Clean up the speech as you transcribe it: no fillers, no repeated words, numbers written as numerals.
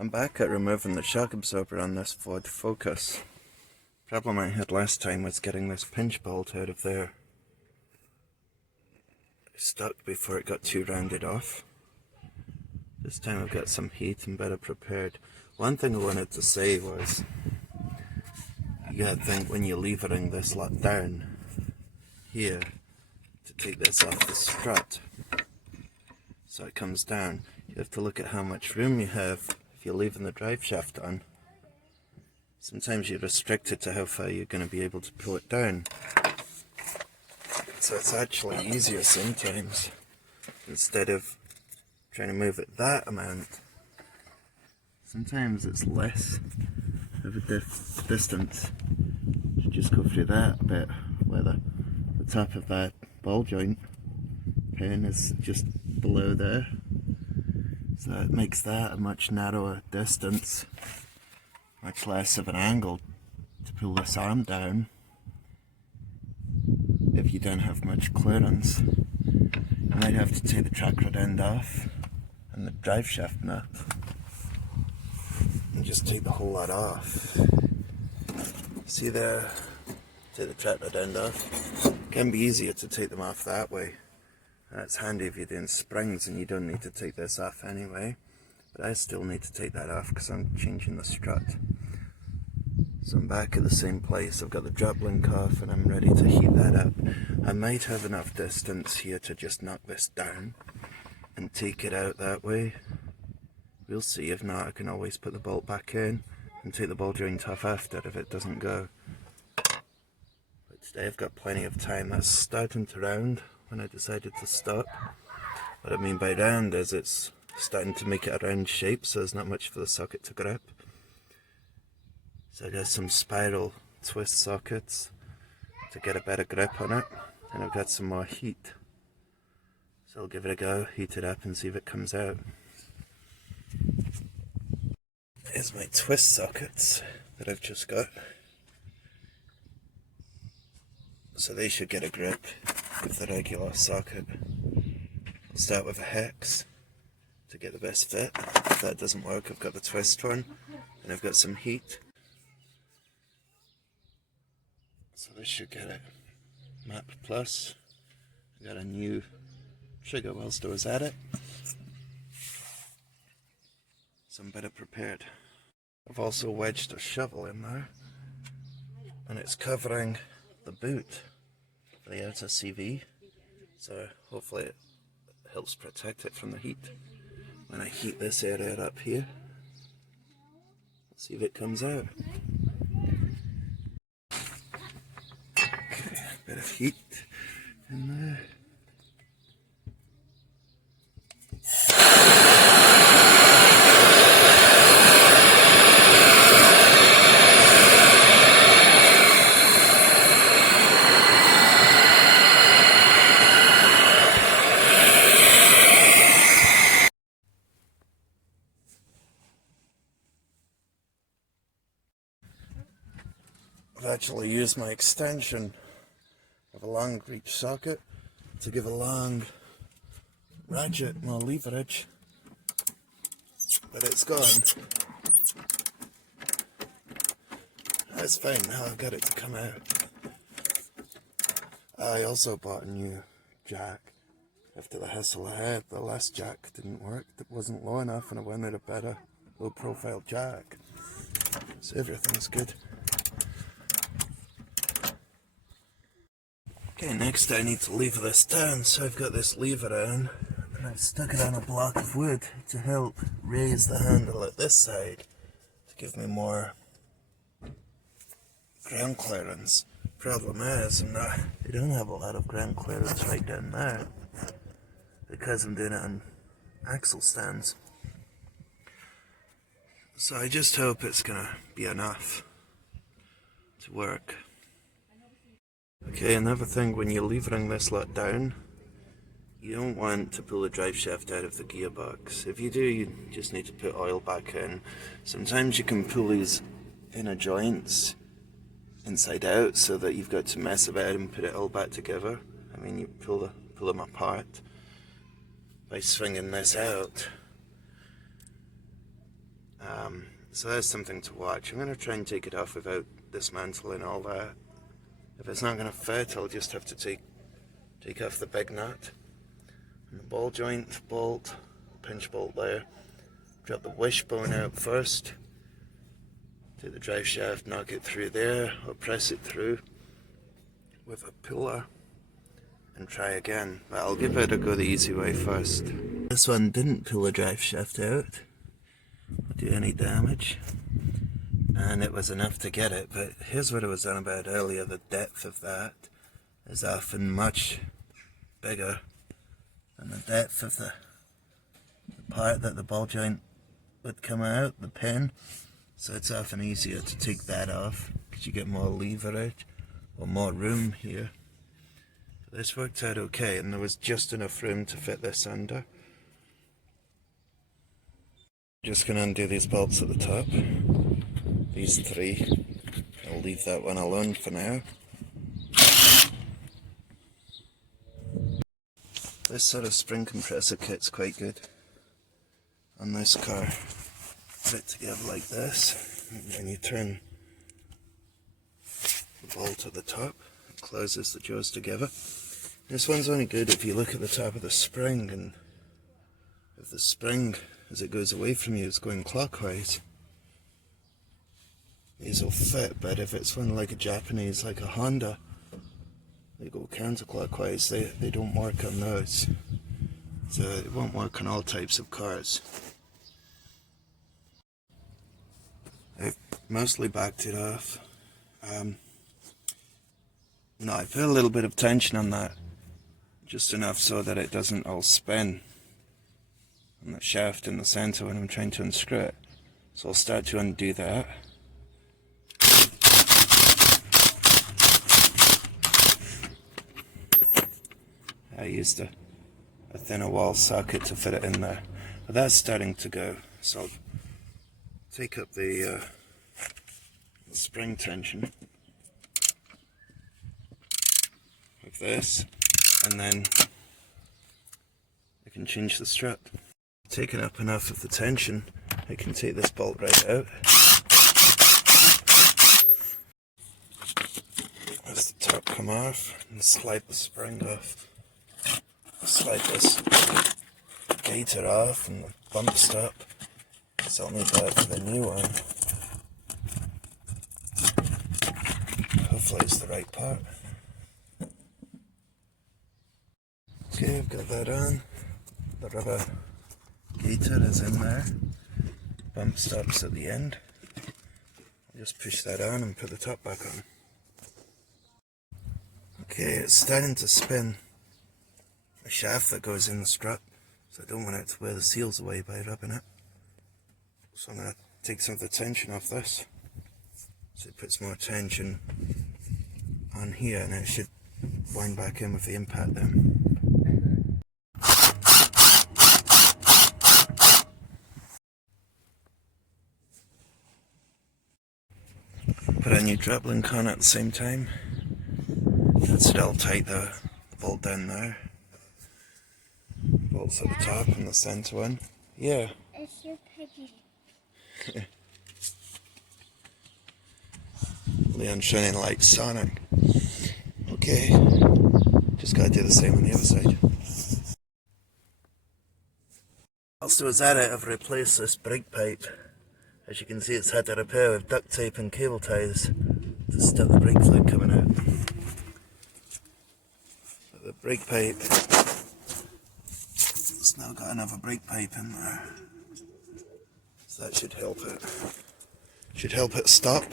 I'm back at removing the shock absorber on this Ford Focus. Problem I had last time was getting this pinch bolt out of there. It stuck before it got too rounded off. This time I've got some heat and better prepared. One thing I wanted to say was, you gotta think when you're levering this lot down here to take this off the strut so it comes down, you have to look at how much room you have if you're leaving the drive shaft on. Sometimes you're restricted to how far you're going to be able to pull it down. So it's actually easier sometimes, instead of trying to move it that amount. Sometimes it's less of a distance to just go through that bit where the top of that ball joint pin is just below there. So it makes that a much narrower distance, much less of an angle to pull this arm down if you don't have much clearance. You might have to take the track rod end off and the drive shaft nut and just take the whole lot off. See there, take the track rod end off. It can be easier to take them off that way. That's handy if you're doing springs and you don't need to take this off anyway. But I still need to take that off because I'm changing the strut. So I'm back at the same place. I've got the drop link off and I'm ready to heat that up. I might have enough distance here to just knock this down and take it out that way. We'll see. If not, I can always put the bolt back in and take the ball joint off after if it doesn't go. But today I've got plenty of time. That's starting to round when I decided to stop. What I mean by round is it's starting to make it a round shape, so there's not much for the socket to grip. So I got some spiral twist sockets to get a better grip on it, and I've got some more heat. So I'll give it a go, heat it up and see if it comes out. Here's my twist sockets that I've just got. So they should get a grip with the regular socket. I'll start with a hex to get the best fit. If that doesn't work, I've got the twist one and I've got some heat. So this should get it. Map Plus. I got a new trigger whilst I was at it. So I'm better prepared. I've also wedged a shovel in there and it's covering the boot for the outer CV, so hopefully it helps protect it from the heat. When I heat this area up here, let's see if it comes out. Okay, a bit of heat in there. I've actually used my extension of a long reach socket to give a long ratchet more leverage, but it's gone. That's fine, now I've got it to come out. I also bought a new jack. After the hassle I had, the last jack didn't work. It wasn't low enough and I wanted a better low profile jack. So everything's good. Okay, next I need to lever this down, so I've got this lever on and I've stuck it on a block of wood to help raise the handle at this side to give me more ground clearance. Problem is, I don't have a lot of ground clearance right down there because I'm doing it on axle stands. So I just hope it's gonna be enough to work. Okay, another thing, when you're levering this lot down, you don't want to pull the drive shaft out of the gearbox. If you do, you just need to put oil back in. Sometimes you can pull these inner joints inside out so that you've got to mess about and put it all back together. I mean, you pull them apart by swinging this out So that's something to watch. I'm going to try and take it off without dismantling all that. If it's not going to fit, I'll just have to take off the big nut. And the ball joint bolt, pinch bolt there. Drop the wishbone out first. Take the drive shaft, knock it through there, or press it through with a puller and try again. But I'll give it a go the easy way first. This one didn't pull the drive shaft out or do any damage, and it was enough to get it. But here's what I was on about earlier: the depth of that is often much bigger than the depth of the part that the ball joint would come out, the pin. So it's often easier to take that off because you get more leverage or more room here. But this worked out okay, and there was just enough room to fit this under. Just going to undo these bolts at the top, these three. I'll leave that one alone for now. This sort of spring compressor kit's quite good on this car. Put it together like this, and then you turn the bolt at the top, it closes the jaws together. This one's only good if you look at the top of the spring, and if the spring as it goes away from you is going clockwise, these will fit. But if it's one like a Japanese, like a Honda, they go counterclockwise, they don't work on those. So it won't work on all types of cars. I've mostly backed it off. No, I put a little bit of tension on that, just enough so that it doesn't all spin on the shaft in the center when I'm trying to unscrew it. So I'll start to undo that. I used a thinner wall socket to fit it in there, but that's starting to go. So I'll take up the spring tension with this, and then I can change the strut. Taking up enough of the tension, I can take this bolt right out. As the top come off, and slide the spring off. Slide this gaiter off and the bump stop. So I'll need that for the new one. Hopefully it's the right part. Okay, I've got that on. The rubber gaiter is in there. Bump stops at the end. I'll just push that on and put the top back on. Okay, it's starting to spin the shaft that goes in the strut, so I don't want it to wear the seals away by rubbing it. So I'm going to take some of the tension off this, so it puts more tension on here, and it should wind back in with the impact then. Put a new drop link on at the same time. That's still tight the bolt down there. Bolts at the top and the centre one. Yeah. It's your piggy. Leon shining like Sonic. Okay. Just gotta do the same on the other side. Whilst I was at it, I've replaced this brake pipe. As you can see, it's had a repair with duct tape and cable ties to stop the brake fluid coming out. But the brake pipe, it's now got another brake pipe in there. So that should help it. Should help it stop.